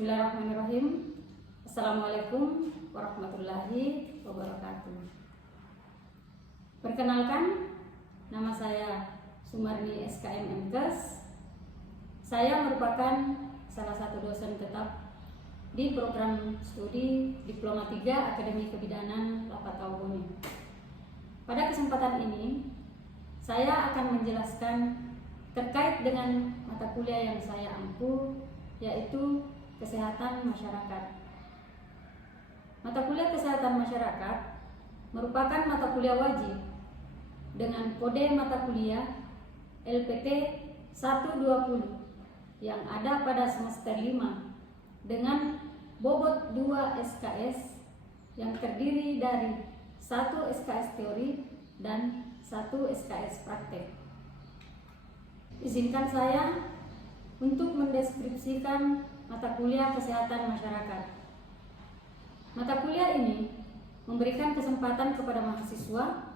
Bismillahirrahmanirrahim. Assalamualaikum warahmatullahi wabarakatuh. Perkenalkan, nama saya Sumarni SKM MKes. Saya merupakan salah satu dosen tetap di program studi Diploma 3 Akademi Kebidanan Lapatau. Pada kesempatan ini, saya akan menjelaskan terkait dengan mata kuliah yang saya ampu, yaitu Kesehatan Masyarakat. Mata kuliah Kesehatan Masyarakat merupakan mata kuliah wajib dengan kode mata kuliah LPT 120 yang ada pada semester 5 dengan bobot 2 SKS yang terdiri dari 1 SKS teori dan 1 SKS praktek. Izinkan saya untuk mendeskripsikan mata kuliah Kesehatan Masyarakat. Mata kuliah ini memberikan kesempatan kepada mahasiswa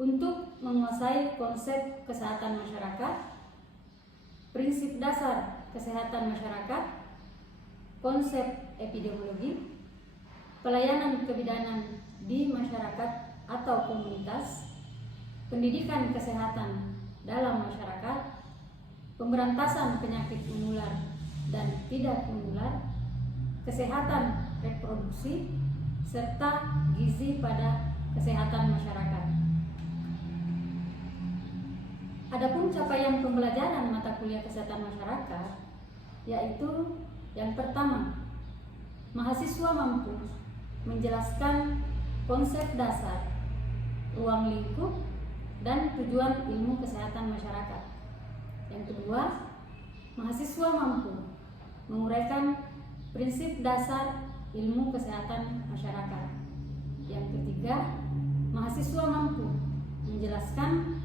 untuk menguasai konsep kesehatan masyarakat, prinsip dasar kesehatan masyarakat, konsep epidemiologi, pelayanan kebidanan di masyarakat atau komunitas, pendidikan kesehatan dalam masyarakat, pemberantasan penyakit menular dan tidak menular, kesehatan reproduksi, serta gizi pada kesehatan masyarakat. Adapun capaian pembelajaran mata kuliah kesehatan masyarakat, yaitu yang pertama, mahasiswa mampu menjelaskan konsep dasar, ruang lingkup, dan tujuan ilmu kesehatan masyarakat. Yang kedua, mahasiswa mampu menguraikan prinsip dasar ilmu kesehatan masyarakat. Yang ketiga, mahasiswa mampu menjelaskan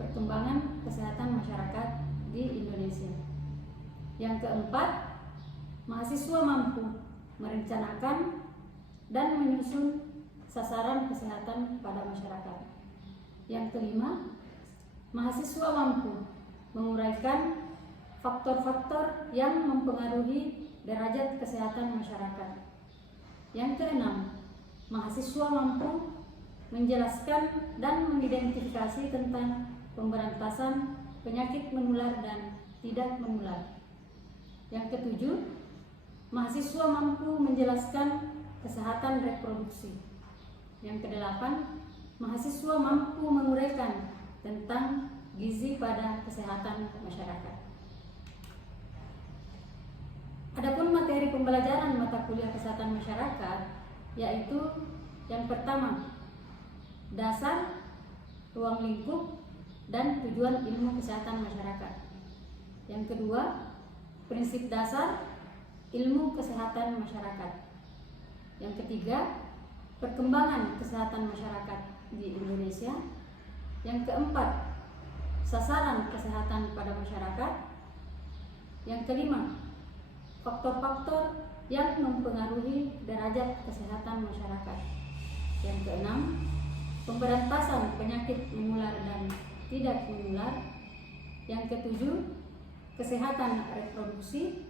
perkembangan kesehatan masyarakat di Indonesia. Yang keempat, mahasiswa mampu merencanakan dan menyusun sasaran kesehatan pada masyarakat. Yang kelima, mahasiswa mampu menguraikan faktor-faktor yang mempengaruhi derajat kesehatan masyarakat. Yang keenam, mahasiswa mampu menjelaskan dan mengidentifikasi tentang pemberantasan penyakit menular dan tidak menular. Yang ketujuh, mahasiswa mampu menjelaskan kesehatan reproduksi. Yang kedelapan, mahasiswa mampu menguraikan tentang gizi pada kesehatan masyarakat. Adapun materi pembelajaran mata kuliah kesehatan masyarakat, yaitu yang pertama, dasar, ruang lingkup, dan tujuan ilmu kesehatan masyarakat. Yang kedua, prinsip dasar ilmu kesehatan masyarakat. Yang ketiga, perkembangan kesehatan masyarakat di Indonesia. Yang keempat, sasaran kesehatan pada masyarakat. Yang kelima, faktor-faktor yang mempengaruhi derajat kesehatan masyarakat. Yang keenam, pemberantasan penyakit menular dan tidak menular. Yang ketujuh, kesehatan reproduksi.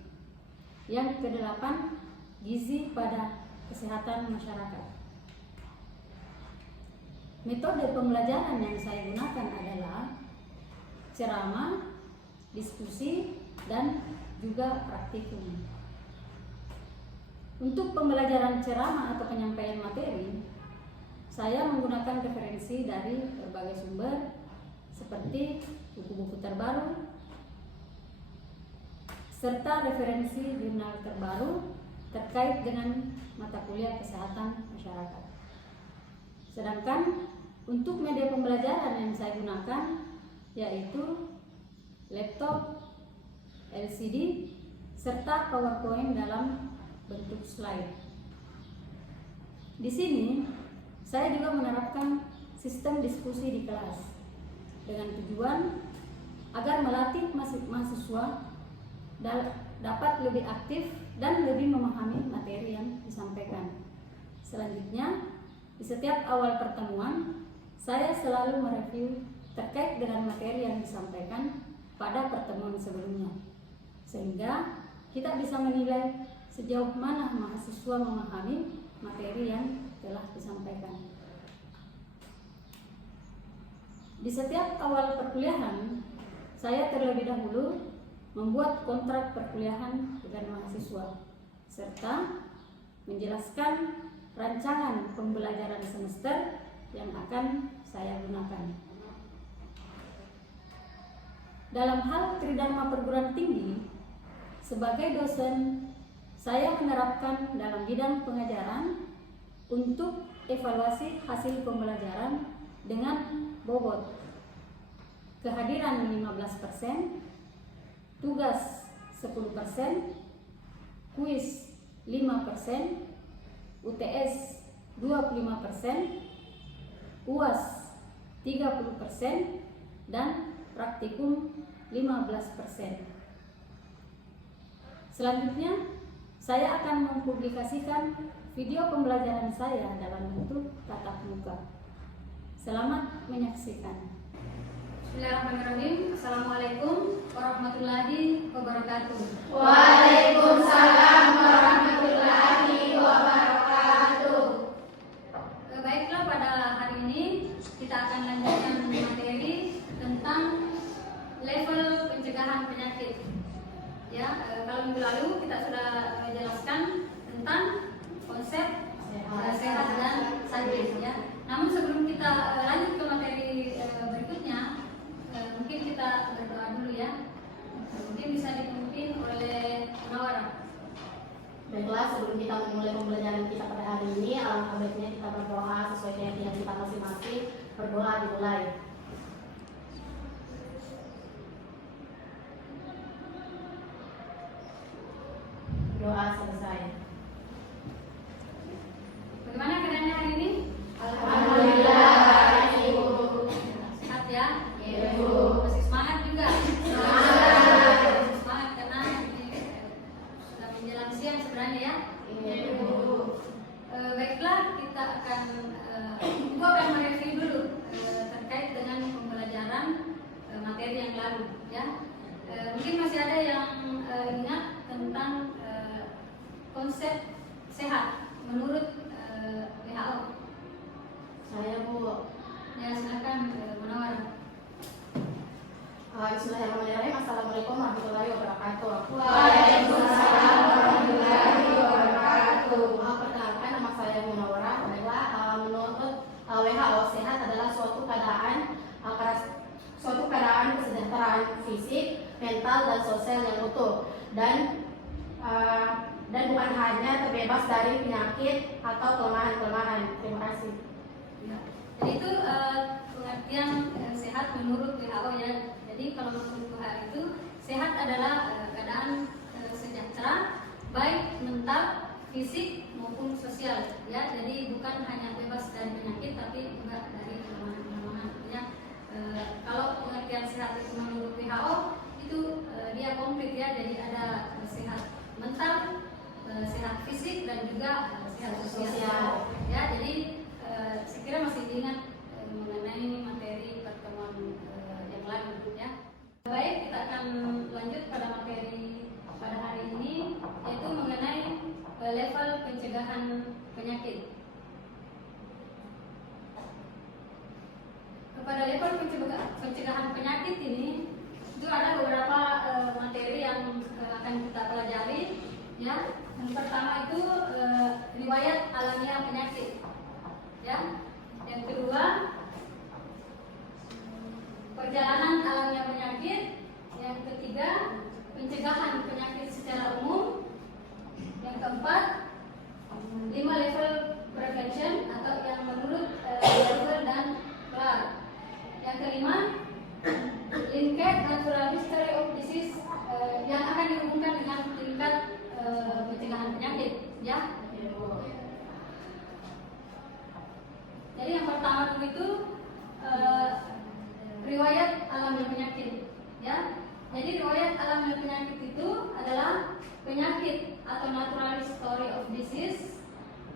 Yang kedelapan, gizi pada kesehatan masyarakat. Metode pembelajaran yang saya gunakan adalah ceramah, diskusi, dan juga praktikum. Untuk pembelajaran ceramah atau penyampaian materi, saya menggunakan referensi dari berbagai sumber seperti buku-buku terbaru serta referensi jurnal terbaru terkait dengan mata kuliah kesehatan masyarakat. Sedangkan untuk media pembelajaran yang saya gunakan yaitu laptop, LCD, serta PowerPoint dalam bentuk slide. Di sini, saya juga menerapkan sistem diskusi di kelas dengan tujuan agar melatih mahasiswa dapat lebih aktif dan lebih memahami materi yang disampaikan. Selanjutnya, di setiap awal pertemuan, saya selalu mereview terkait dengan materi yang disampaikan pada pertemuan sebelumnya, sehingga kita bisa menilai sejauh mana mahasiswa memahami materi yang telah disampaikan. Di setiap awal perkuliahan, saya terlebih dahulu membuat kontrak perkuliahan dengan mahasiswa, serta menjelaskan rancangan pembelajaran semester yang akan saya gunakan. Dalam hal tridharma perguruan tinggi, sebagai dosen, saya menerapkan dalam bidang pengajaran untuk evaluasi hasil pembelajaran dengan bobot kehadiran 15%, tugas 10%, kuis 5%, UTS 25%, UAS 30%, dan praktikum 15%. Selanjutnya, saya akan mempublikasikan video pembelajaran saya dalam bentuk tatap muka. Selamat menyaksikan. Bismillahirrahmanirrahim. Assalamualaikum warahmatullahi wabarakatuh. Waalaikumsalam warahmatullahi wabarakatuh. Baiklah, pada hari ini kita akan lanjutkan materi tentang level pencegahan penyakit. Ya, kalau minggu lalu kita sudah menjelaskan tentang konsep sehat dan sakit. Ya. Namun sebelum kita lanjut ke materi berikutnya, mungkin kita berdoa dulu ya. Mungkin bisa dipimpin oleh Nawara. Baiklah, sebelum kita memulai pembelajaran kita pada hari ini, alangkah baiknya kita berdoa sesuai keyakinan kita masing-masing. Berdoa dimulai. Doa selesai. Bagaimana keadaannya hari ini? Alhamdulillah, Ibu. Sehat ya? Iya, Bu. Masih semangat juga? Semangat. Masih semangat karena ini sudah menjelang siang sebenarnya ya? Iya, Bu. Baiklah, kita akan Ibu akan mereview dulu terkait dengan pembelajaran materi yang lalu ya. Mungkin masih ada yang ingat tentang konsep sehat menurut WHO. Saya, Bu. Ya, silakan Munawar. Bismillahirrahmanirrahim. Assalamualaikum warahmatullahi wabarakatuh. Waalaikumsalam warahmatullahi wabarakatuh. Perkenalkan, nama saya Munawwarah. Baiklah, menurut WHO, sehat adalah suatu keadaan kesejahteraan fisik, mental, dan sosial yang utuh dan bukan hanya terbebas dari penyakit atau kelemahan-kelemahan. Terima kasih. Ya. Jadi itu pengertian sehat menurut WHO ya. Jadi kalau menurut WHO itu sehat adalah keadaan sejahtera baik mental, fisik maupun sosial ya. Jadi bukan hanya bebas dari penyakit tapi juga dari kelemahan-kelemahan ya. Kalau pengertian sehat itu menurut WHO itu dia komplit ya. Jadi ada sehat mental, sehat fisik, dan juga sehat sosial. Ya, jadi saya kira masih diingat mengenai materi pertemuan yang lalu ya. Baik, kita akan lanjut pada materi pada hari ini, yaitu mengenai level pencegahan penyakit. Pada level pencegahan penyakit ini itu ada beberapa materi yang akan kita pelajari ya. Yang pertama itu riwayat alamiah penyakit ya. Yang kedua perjalanan alamiah penyakit. Yang ketiga pencegahan penyakit secara umum. Yang keempat 5 level prevention atau yang menurut level dan Clark. Yang kelima linked natural history of disease yang akan dihubungkan dengan tingkat pencegahan penyakit ya. Jadi yang pertama dulu itu riwayat alamiah penyakit ya. Jadi riwayat alamiah penyakit itu adalah penyakit atau natural history of disease.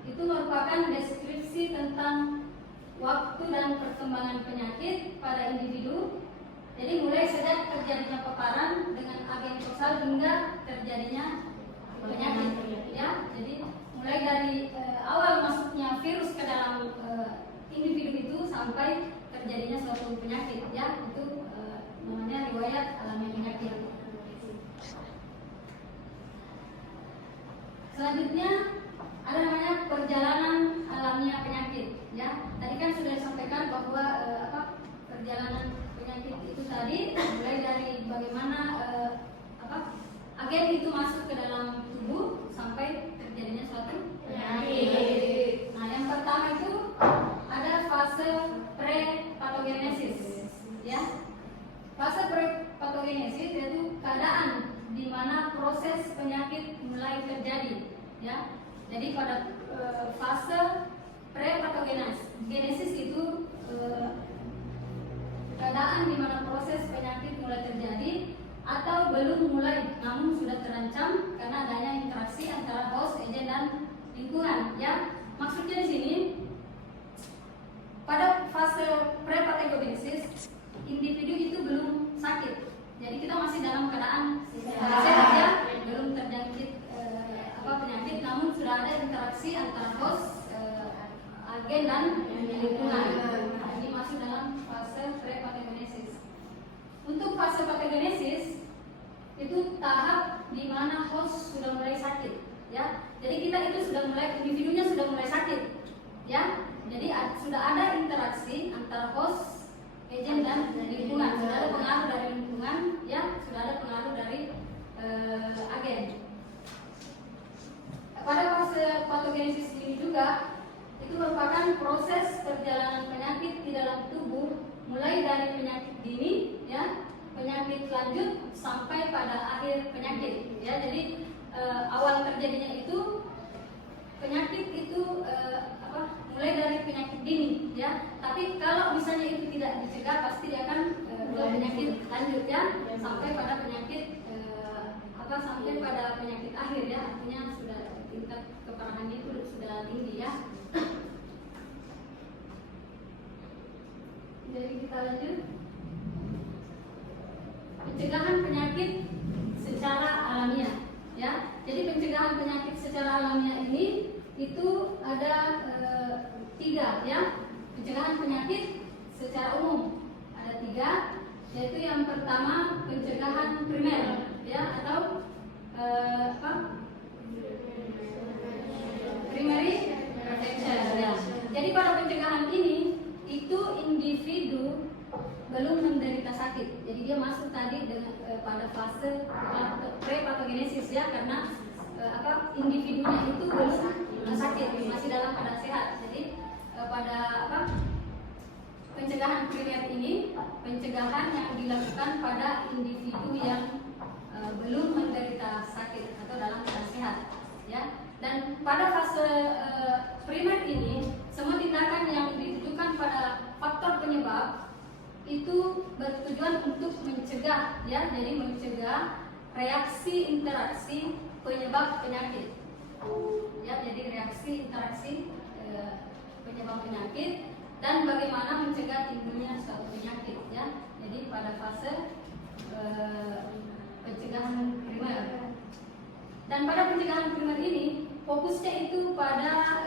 Itu merupakan deskripsi tentang waktu dan perkembangan penyakit pada individu. Jadi mulai sejak terjadinya paparan dengan agen kausal hingga terjadinya penyakit, ya. Jadi mulai dari awal masuknya virus ke dalam individu itu sampai terjadinya suatu penyakit, ya, itu namanya riwayat alami penyakit. Selanjutnya ada namanya perjalanan alamiah penyakit, ya. Tadi kan sudah disampaikan bahwa perjalanan penyakit itu tadi mulai dari bagaimana agen itu masuk ke dalam tubuh sampai terjadinya suatu penyakit. Nah, yang pertama itu ada fase pre-patogenesis, ya. Fase pre-patogenesis yaitu keadaan di mana proses penyakit mulai terjadi, ya. Jadi pada fase pre-patogenesis itu keadaan di mana proses penyakit mulai terjadi atau belum mulai namun sudah terancam karena adanya interaksi antara host, agen dan lingkungan, ya. Maksudnya di sini pada fase pre-patogenesis individu itu belum sakit. Jadi kita masih dalam keadaan sehat, ya, belum terjangkit penyakit namun sudah ada interaksi antara host, agen dan lingkungan. Jadi masuk dalam fase pre-patogenesis. Untuk fase patogenesis itu tahap di mana host sudah mulai sakit, ya. Jadi kita itu sudah mulai, individunya sudah mulai sakit, ya. Jadi sudah ada interaksi antara host, agen dan lingkungan. Sudah ada pengaruh dari lingkungan, ya. Sudah ada pengaruh dari agen. Pada fase patogenesis ini juga itu merupakan proses perjalanan penyakit di dalam tubuh mulai dari penyakit dini, ya, penyakit lanjut sampai pada akhir penyakit, ya. Jadi awal terjadinya itu penyakit itu mulai dari penyakit dini, ya. Tapi kalau misalnya itu tidak dicegah pasti dia akan penyakit lanjut, ya, sampai pada penyakit sampai pada penyakit akhir, ya. Artinya sudah tingkat keparahan itu sudah tinggi, ya. Jadi kita lanjut. Pencegahan penyakit secara alamiah, ya. Jadi pencegahan penyakit secara alamiah ini itu ada 3, ya. Pencegahan penyakit secara umum ada 3, yaitu yang pertama pencegahan primer, ya, atau primary prevention, ya. Jadi pada pencegahan ini itu individu belum menderita sakit. Jadi dia masuk tadi dengan pada fase pre-patogenesis, ya, karena individunya itu belum sakit, masih dalam keadaan sehat. Jadi pada pencegahan primer ini pencegahan yang dilakukan pada individu yang belum menderita sakit atau dalam keadaan sehat, ya. Dan pada fase primer ini semua tindakan yang ditujukan pada faktor penyebab itu bertujuan untuk mencegah, ya. Jadi mencegah reaksi interaksi penyebab penyakit, ya. Jadi reaksi interaksi penyebab penyakit dan bagaimana mencegah timbulnya suatu penyakit, ya. Jadi pada fase pencegahan primer. Dan pada pencegahan primer ini fokusnya itu pada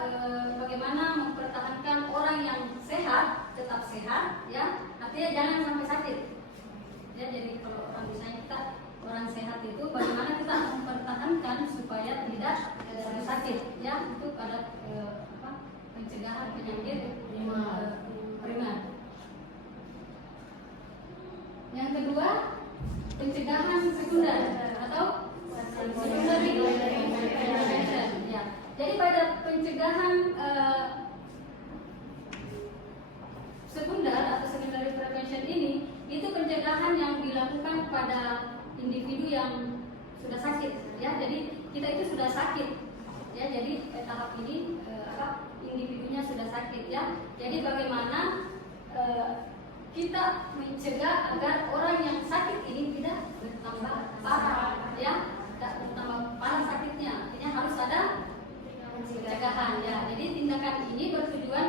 bagaimana mempertahankan orang yang sehat tetap sehat, ya. Artinya jangan sampai sakit, ya. Jadi kalau misalnya kita orang sehat itu bagaimana kita mempertahankan supaya tidak sakit, ya. Itu pada pencegahan penyakit primer. Yang kedua pencegahan sekunder atau secondary prevention, ya. Jadi pada pencegahan sekunder atau secondary prevention ini itu pencegahan yang dilakukan pada individu yang sudah sakit, ya. Jadi kita itu sudah sakit, ya. Jadi tahap ini individunya sudah sakit, ya. Jadi bagaimana kita mencegah agar orang yang sakit ini tidak bertambah parah, ya. Tidak bertambah parah sakitnya. Artinya harus ada pencegahan, ya. Jadi tindakan ini bertujuan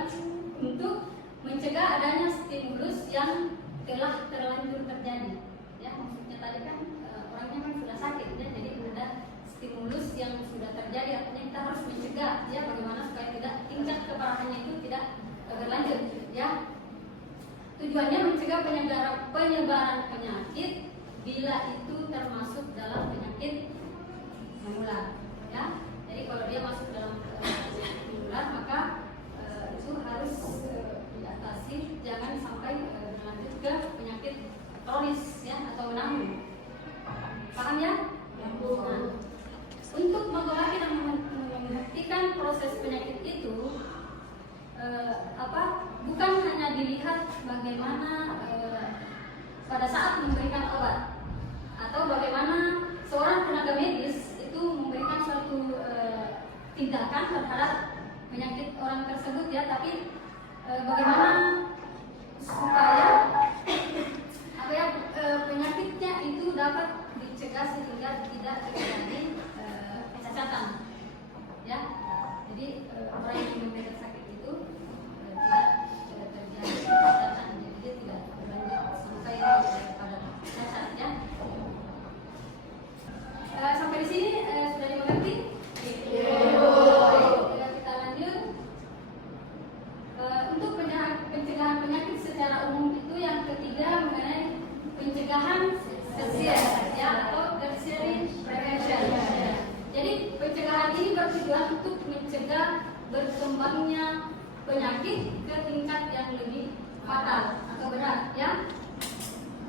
untuk mencegah adanya stimulus yang telah terlanjur terjadi, ya. Maksudnya tadi kan orangnya kan sudah sakit, ya. Jadi ada stimulus yang sudah terjadi, artinya kita harus mencegah ya bagaimana supaya tidak tingkat keparahannya itu tidak berlanjut ya. Tujuannya mencegah penyebaran penyakit bila itu termasuk dalam penyakit menular ya. Jadi kalau dia masuk dalam penyakit menular maka itu harus diatasi, jangan sampai berlanjut ke penyakit kronis ya atau menahun. Paham ya? Nah, untuk mengobati dan menghentikan proses penyakit itu bukan hanya dilihat bagaimana pada saat memberikan obat atau bagaimana seorang tenaga medis itu memberikan suatu tindakan terhadap penyakit orang tersebut ya, tapi bagaimana supaya penyakitnya itu dapat dicegah sehingga tidak terjadi kecacatan ya. Jadi orang yang menderita sakit itu tidak terjadi kecacatan, jadi dia tidak berlanjut sampai pada cacat ya. Sampai di sini sudah dimengerti? Kita lanjut. Untuk pencegahan penyakit secara umum itu yang ketiga mengenai pencegahan tersier ya atau tertiary prevention. Jadi pencegahan ini bertujuan untuk mencegah berkembangnya penyakit ke tingkat yang lebih fatal atau berat ya.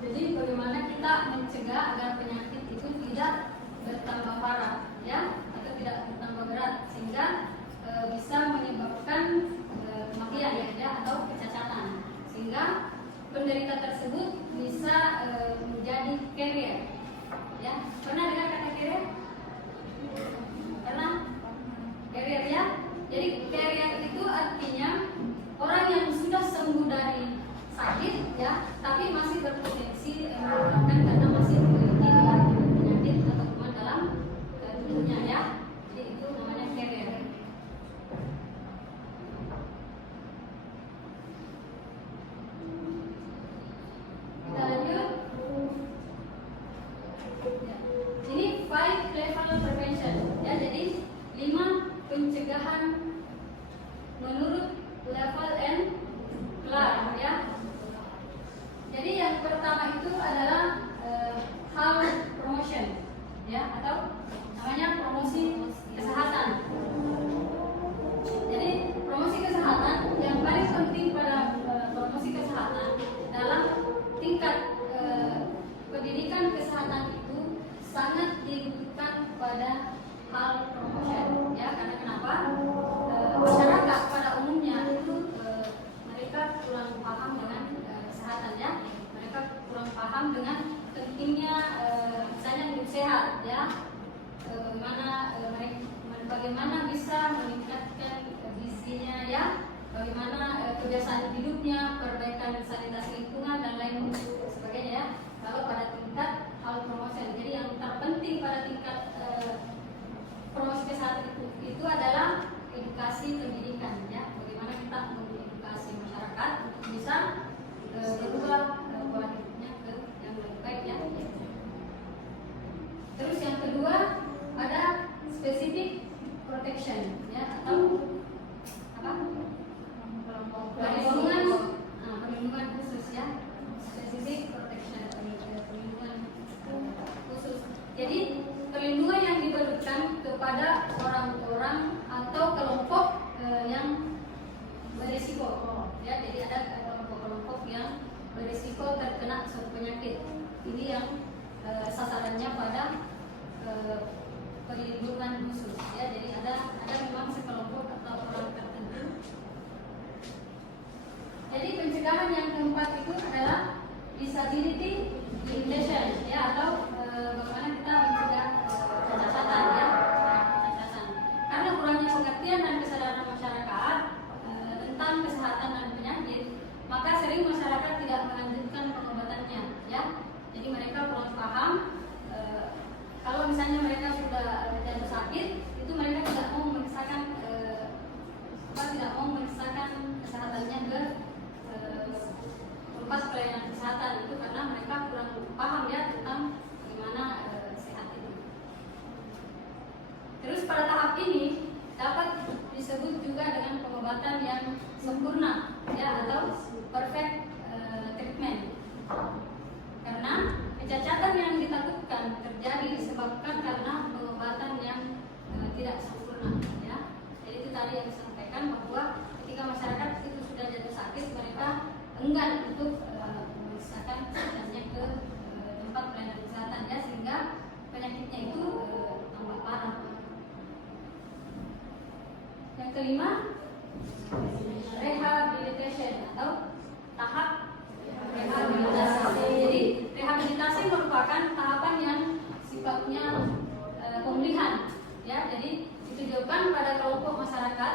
Jadi bagaimana kita mencegah agar penyakit itu tidak bertambah parah ya atau tidak bertambah berat sehingga bisa menyebabkan kematian ya atau kecacatan, sehingga penderita tersebut bisa menjadi carrier ya. Pernah dengar kata carrier? Pernah? Carrier ya. Jadi carrier itu artinya orang yang sudah sembuh dari sakit ya tapi masih berpotensi menularkan karena masih memiliki penyakit atau kuman dalam tubuhnya ya. Jadi itu namanya carrier. Kita lanjut. Ya. Ini 5 level prevention ya. Jadi 5 pencegahan menurut level N kelar ya. Jadi yang pertama itu adalah health promotion ya atau namanya promosi kesehatan. Jadi promosi kesehatan yang paling penting pada promosi kesehatan dalam tingkat pendidikan kesehatan itu sangat dibutuhkan pada hal promotion ya. Karena kenapa? Masyarakat pada umumnya itu mereka kurang paham dengan kesehatan ya. Mereka kurang paham dengan pentingnya misalnya hidup sehat ya. Bagaimana bisa meningkatkan gizinya ya. Bagaimana kebiasaan hidupnya, perbaikan sanitasi lingkungan dan lain sebagainya ya. Kalau pada tingkat hal promotion, jadi yang terpenting pada tingkat promosi kesehatan itu adalah edukasi pendidikan ya. Bagaimana kita mengedukasi masyarakat untuk bisa berubah pola hidupnya ke yang lebih baik ya. Terus yang kedua ada specific protection ya atau apa? Perlindungan khusus ya. Specific protection, perlindungan khusus. Jadi perlindungan yang diberikan kepada orang-orang atau kelompok yang berisiko ya. Jadi ada kelompok-kelompok yang berisiko terkena suatu penyakit. Ini yang sasarannya pada perlindungan khusus ya. Jadi ada memang sekelompok atau orang tertentu. Jadi pencegahan yang keempat itu adalah disability limitation ya atau bagaimana kita mencegah kecacatan ya, kecacatan. Karena kurangnya pengertian dan kesadaran masyarakat tentang kesehatan dan penyakit, maka sering masyarakat tidak melanjutkan pengobatannya ya. Jadi mereka kurang paham. Kalau misalnya mereka sudah jatuh sakit, itu mereka tidak mau memeriksakan kesehatannya ke tempat pelayanan kesehatan itu karena mereka kurang paham ya tentang bagaimana sehat itu. enggan untuk memeriksakan kesehatannya ke tempat pelayanan kesehatan ya, sehingga penyakitnya itu tambah parah. Yang kelima, rehabilitation atau tahap rehabilitasi. Jadi rehabilitasi merupakan tahapan yang sifatnya pemulihan ya. Jadi ditujukan pada kelompok masyarakat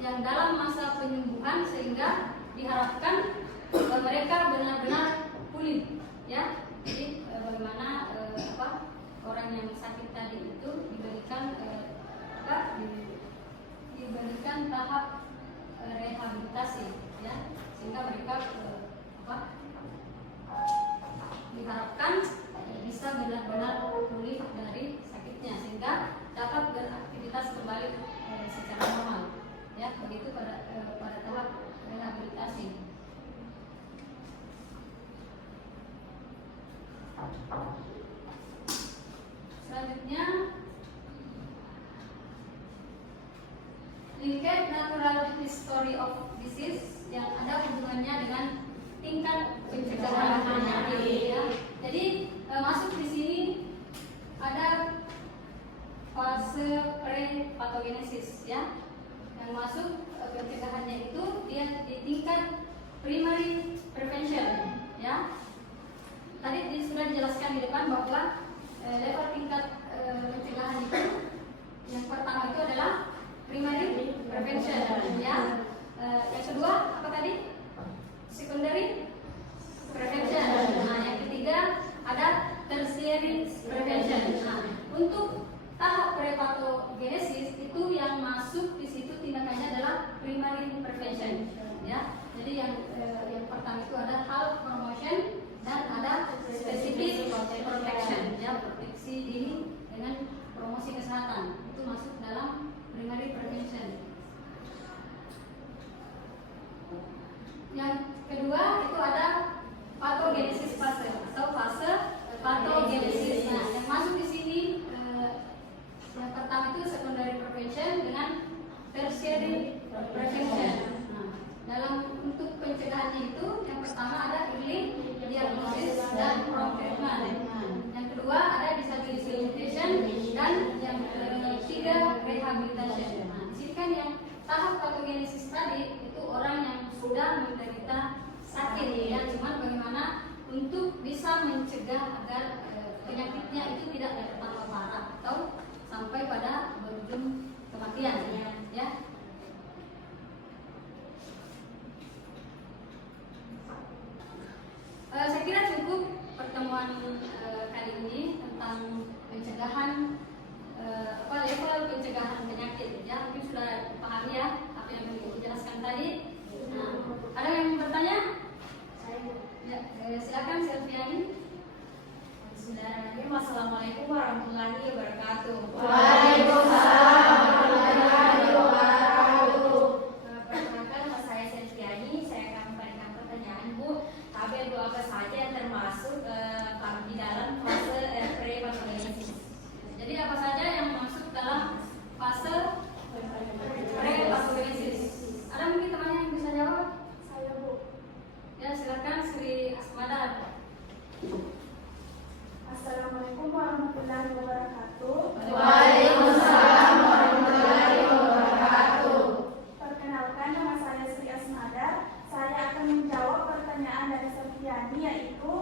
yang dalam masa penyembuhan sehingga diharapkan mereka benar-benar pulih ya. Jadi bagaimana orang yang sakit tadi itu diberikan diberikan tahap rehabilitasi ya, sehingga mereka diharapkan bisa benar-benar pulih dari sakitnya sehingga dapat beraktivitas kembali secara normal ya. Begitu pada tahap rehabilitasi. Selanjutnya, linked natural history of disease yang ada hubungannya dengan tingkat pencegahan penyakit ya. Jadi masuk di sini ada fase pre-pathogenesis ya. Yang masuk pencegahannya itu dia di tingkat primary prevention ya. Tadi sudah dijelaskan di depan bahwa level tingkat pencegahan itu yang pertama itu adalah primary prevention ya. Yang kedua apa tadi? Secondary prevention. Nah, yang ketiga ada tertiary prevention. Nah, untuk tahap prepathogenesis itu yang masuk di situ tindakannya adalah primary prevention ya. Jadi yang pertama itu ada health promotion dan ada specific protection ya, proteksi dini dengan promosi kesehatan. Itu masuk dalam primary prevention. Yang kedua itu ada pathogenesis fase atau fase pathogenesis. Nah, yang masuk di sini yang pertama itu secondary prevention dengan tertiary prevention. Nah, dalam untuk pencegahannya itu yang pertama ada early diagnosis dan prompt treatment. Yang kedua ada disability limitation dan yang ketiga rehabilitation. Nah, di sini kan yang tahap pathogenesis tadi itu orang yang sudah menderita sakit ya, cuman bagaimana untuk bisa mencegah agar penyakitnya itu tidak bertambah parah atau sampai pada berujung kematian ya. Saya kira cukup pertemuan kali ini tentang pencegahan level pencegahan penyakit ya. Mungkin sudah pahami ya apa yang dijelaskan tadi. Nah, ada yang bertanya? Ya, silakan Selviani. Bismillahirrahmanirrahim. Assalamualaikum warahmatullahi wabarakatuh. Waalaikumsalam warahmatullahi wabarakatuh. Perkenalkan, nama saya Selviani. Saya akan memberikan pertanyaan, Bu. Tabel apa saja yang termasuk di dalam fase pre-pathogenesis? Jadi apa saja yang masuk dalam fase pre-pathogenesis? Ada mungkin temannya yang bisa jawab? Saya, Bu. Ya, silakan Sri Asmada. Assalamualaikum warahmatullahi wabarakatuh. Waalaikumsalam warahmatullahi wabarakatuh. Perkenalkan, nama saya Sri Asmada. Saya akan menjawab pertanyaan dari Selviani, yaitu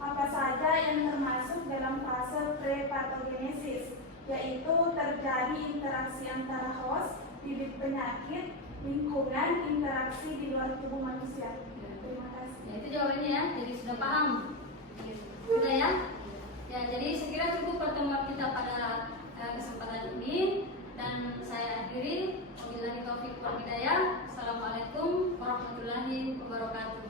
apa saja yang termasuk dalam fase pre-pathogenesis, yaitu terjadi interaksi antara host, bibit penyakit, lingkungan, interaksi di luar tubuh manusia. Terima kasih. Ya, itu jawabannya ya. Jadi sudah paham. Sudah ya? Ya, jadi saya kira cukup pertemuan kita pada kesempatan ini dan saya akhiri. Wabillahi taufiq wal hidayah. Assalamualaikum warahmatullahi wabarakatuh.